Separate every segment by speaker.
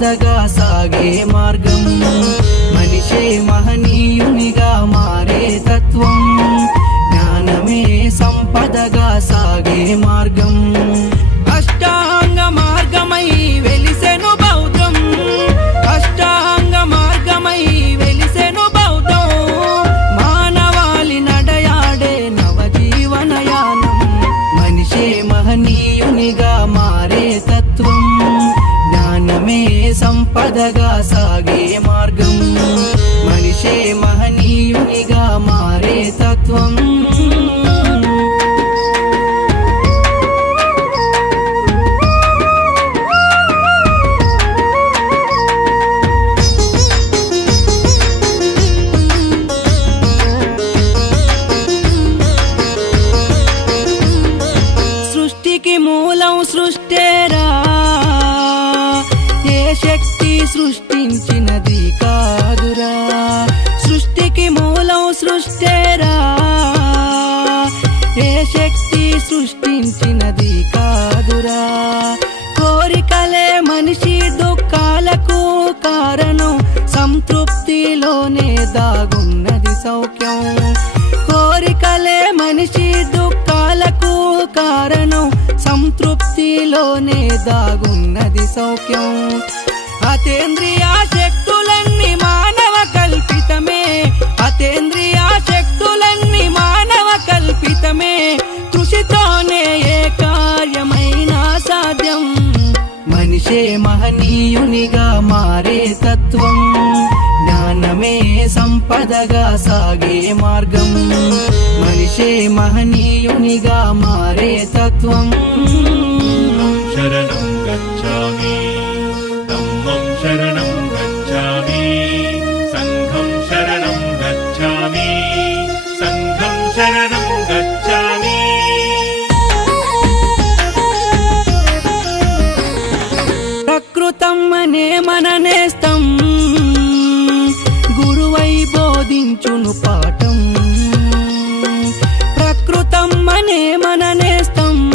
Speaker 1: సంపదగా సాగే తత్వం. సృష్టికి మూలం సృష్టేరా ఏ శక్తి సృష్టి కాదురా. కోరికలే మనిషి దుఃఖాలకు కారణం. సంతృప్తిలోనే దాగున్నది సౌఖ్యం. కోరికలే మనిషి దుఃఖాలకు కారణం. సంతృప్తిలోనే దాగున్నది సౌఖ్యం. అతేంద్రియ జ్ఞానిగా మారే తత్వం. జ్ఞానమే సంపదగా సాగే మార్గం. మనిషే మహనీయునిగా మారే తత్వం. శరణం. బోధించును పాఠం. ప్రకృతం అనే మననేస్తం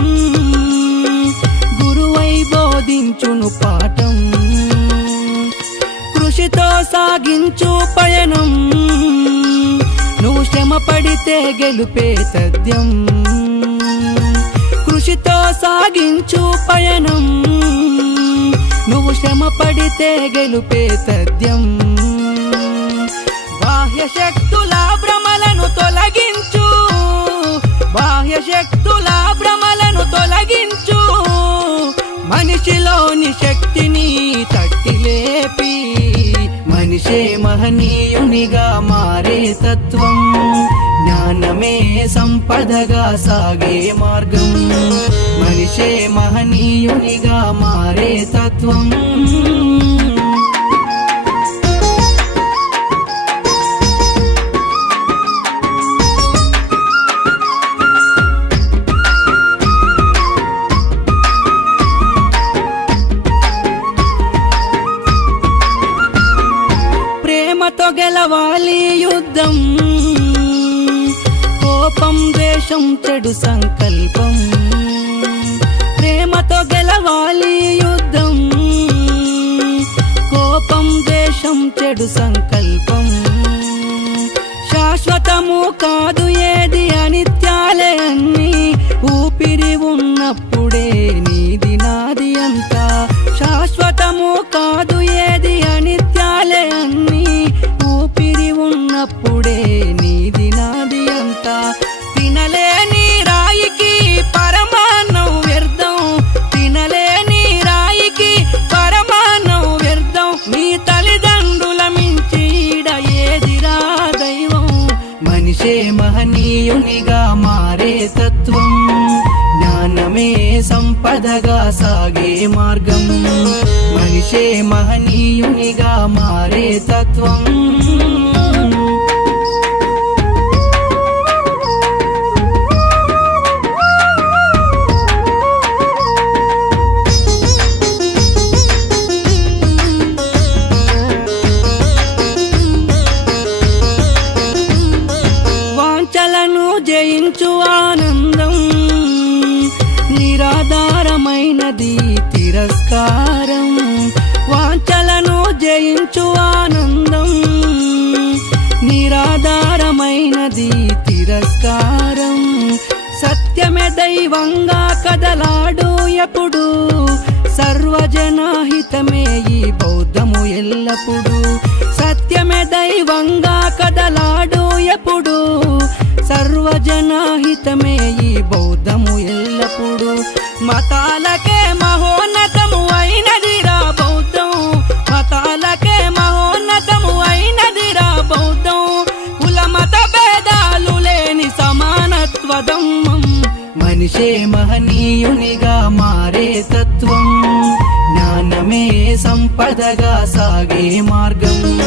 Speaker 1: గురువై బోధించును పాఠం. కృషితో సాగించు పయనం. నువ్వు శ్రమ పడితే గెలుపే సద్యం కృషితో సాగించు పయనం. నువ్వు శ్రమ పడితే గెలుపే సద్యం బాహ్య శక్తుల భ్రమలను తొలగించు. బాహ్య శక్తుల భ్రమలను తొలగించు. మనిషిలోని శక్తిని తట్టి లేపి మనిషే మహనీయునిగా మారే తత్వం. జ్ఞానమే సంపదగా సాగే మార్గం. మనిషే మహనీయునిగా మారే తత్వం. సంకల్పం. మనిషే మహనీయునిగా మారే తత్వం. జ్ఞానమే సంపదగా సాగే మార్గం. మనిషే మహనీయునిగా మారే తత్వం. తిరస్కారం వాంఛలను జయించు ఆనందం. నిరాధారమైనది తిరస్కారం. సత్యమే దైవంగా కదలాడు ఎప్పుడు. సర్వజనాహితమే ఈ బౌద్ధము ఎల్లప్పుడు. సత్యమే దైవంగా కదలాడు ఎప్పుడు. సర్వజనాహితమే ఈ బౌద్ధము ఎల్లప్పుడు. మతాల పదమ్మం. మనిషే మహనీయునిగా మారే తత్వం. జ్ఞానమే సంపదగా సాగే మార్గం.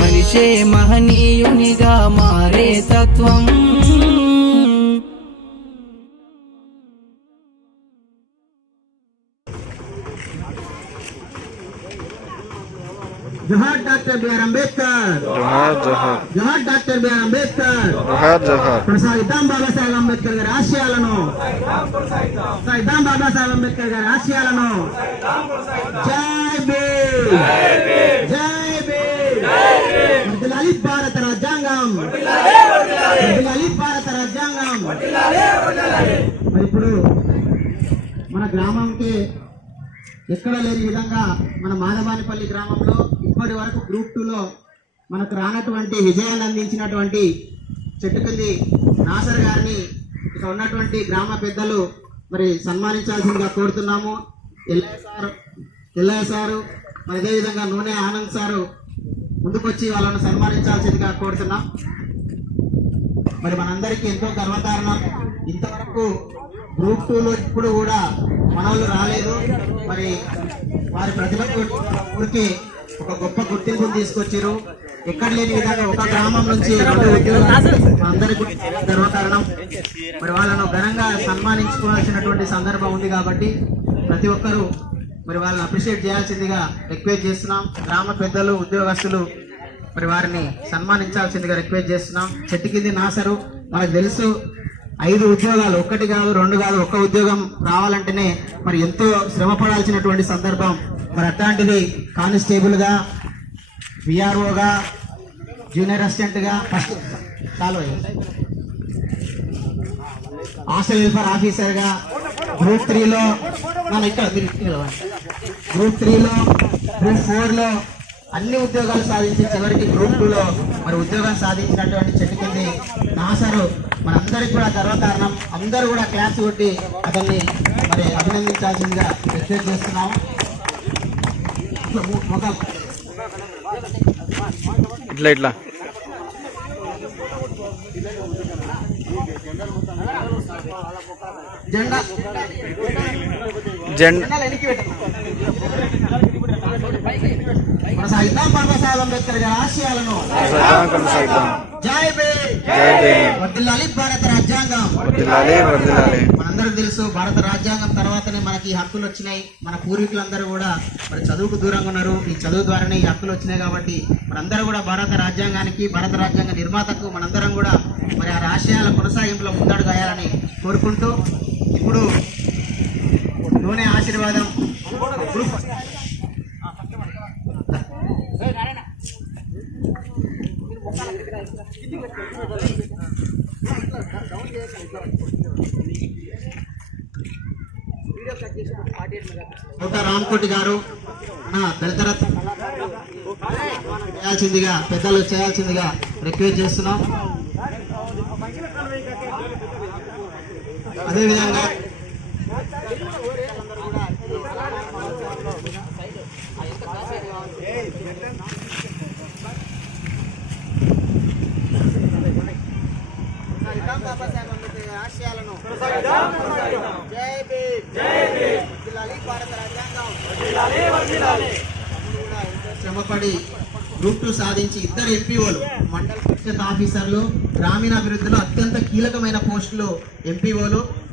Speaker 1: మనిషే మహనీయునిగా మారే తత్వం.
Speaker 2: జోహార్ డాక్టర్ బిఆర్ అంబేద్కర్.
Speaker 3: జోహార్ జోహార్.
Speaker 2: జోహార్ డాక్టర్ బిఆర్ అంబేద్కర్.
Speaker 3: జోహార్ జోహార్.
Speaker 2: కొనసాగిద్దాం బాబాసాహెబ్ అంబేద్కర్ గారి ఆశయాలను. కొనసాగిద్దాం బాబాసాహెబ్ అంబేద్కర్ గారి ఆశయాలను. జై భీమ్. జై భీమ్. వర్ధిల్లాలి భారత రాజ్యాంగం. వర్ధిల్లాలి భారత రాజ్యాంగం. మరి ఇప్పుడు మన గ్రామంకి ఎక్కడ లేని విధంగా మన మాధవానిపల్లి గ్రామంలో ఇప్పటి వరకు గ్రూప్ టూలో మనకు రానటువంటి విజయాన్ని అందించినటువంటి చెట్టు కింది నాసర్ గారిని ఇక్కడ ఉన్నటువంటి గ్రామ పెద్దలు మరి సన్మానించాల్సిందిగా కోరుతున్నాము. ఎల్లయ్య సార్ ఎల్లయ్య సారు మరి అదేవిధంగా నూనె ఆనంద్ సారు ముందుకొచ్చి వాళ్ళను సన్మానించాల్సిందిగా కోరుతున్నాం. మరి మనందరికీ ఎంతో గర్వకారణం. ఇంతవరకు గ్రూప్ టూలో ఇప్పుడు కూడా మన వాళ్ళు రాలేదు. మరి వారి ప్రతిభ ఊరికి ఒక గొప్ప గుర్తింపు తీసుకొచ్చారు. ఎక్కడ లేని విధంగా ఒక గ్రామం నుంచి రెండు ఉద్యోగాలు గర్వకారణం మరి వాళ్ళను ఘనంగా సన్మానించుకోవాల్సినటువంటి సందర్భం ఉంది కాబట్టి ప్రతి ఒక్కరూ మరి వాళ్ళని అప్రిషియేట్ చేయాల్సిందిగా రిక్వెస్ట్ చేస్తున్నాం. గ్రామ పెద్దలు ఉద్యోగస్తులు మరి వారిని సన్మానించాల్సిందిగా రిక్వెస్ట్ చేస్తున్నాం. చెట్టు కింది నాసరు మనకు తెలుసు ఐదు ఉద్యోగాలు ఒకటి కాదు రెండు కాదు ఒక్క ఉద్యోగం రావాలంటేనే మరి ఎంతో శ్రమ పడాల్సినటువంటి సందర్భం మరి అట్లాంటిది కానిస్టేబుల్గా విఆర్ఓగా జూనియర్ అసిస్టెంట్గా ఫస్ట్ చాలు హాస్టల్ వెల్ఫేర్ ఆఫీసర్గా గ్రూప్ త్రీలో మన ఇక్కడ గ్రూప్ త్రీలో గ్రూప్ ఫోర్లో అన్ని ఉద్యోగాలు సాధించి చివరికి గ్రూప్ టూలో మరి ఉద్యోగాలు సాధించినటువంటి చెట్టు కింది నాసరు మనందరికి కూడా గర్వకారణం. అందరూ కూడా క్లాస్ కొట్టి అతన్ని మరి అభినందించాల్సిందిగా రిక్వెస్ట్ చేస్తున్నాము. ఇట్లా ము- ముఖం
Speaker 3: ఇట్లా ఇట్లా
Speaker 2: జెండా
Speaker 3: జెండా
Speaker 2: జెండాలు వెనక్కి పెట్టండి. కొనసాగిద్దాం బాబాసాహెబ్ అంబేద్కర్ గారి ఆశయాలను
Speaker 3: కొనసాగిద్దాం కొనసాగిద్దాం
Speaker 2: జై భీమ్. భారత రాజ్యాంగం.
Speaker 3: వర్దిల్లాలి వర్దిల్లాలి.
Speaker 2: మనందరికి తెలుసు భారత రాజ్యాంగం తర్వాతనే మనకి ఈ హక్కులు వచ్చినాయి. మన పూర్వీకులందరూ కూడా మరి చదువుకు దూరంగా ఉన్నారు. ఈ చదువు ద్వారానే ఈ హక్కులు వచ్చినాయి కాబట్టి మనందరూ కూడా భారత రాజ్యాంగానికి భారత రాజ్యాంగ నిర్మాతకు మనందరం కూడా మరి ఆ ఆశయాల కొనసాగింపులో ముందడుగు వేయాలని కోరుకుంటూ ఇప్పుడు నూనె ఆశీర్వాదం రామకోటి గారు మన చేయాల్సిందిగా పెద్దలు చేయాల్సిందిగా రిక్వెస్ట్ చేస్తున్నాం. అదేవిధంగా ఆశయాలను జై భీమ్ జై భీమ్ శ్రమపడి గ్రూప్ టూ సాధించి ఇద్దరు ఎంపీఓలు మండల పరిషత్ ఆఫీసర్లు గ్రామీణాభివృద్ధిలో అత్యంత కీలకమైన పోస్టులు ఎంపీఓలు